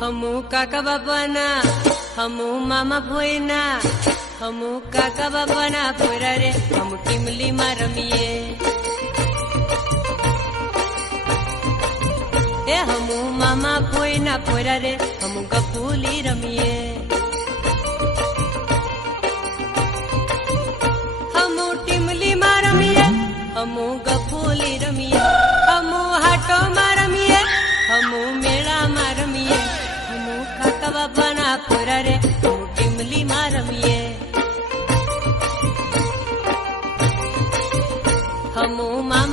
हमू काका बाबाना हमू मामा भोयना हमू काका बाबाना भोरा रे हम टिमली में रमिए ए हमू मामा भोयना भोरा रे हम गपूली रमिए हमू टिमली में रमिए हमू गपूली रमिए हमू हाटो में रमिए हमू मेला में रमिए काका बाबा ना पूरा रे टिमली में रमिए हमू मामा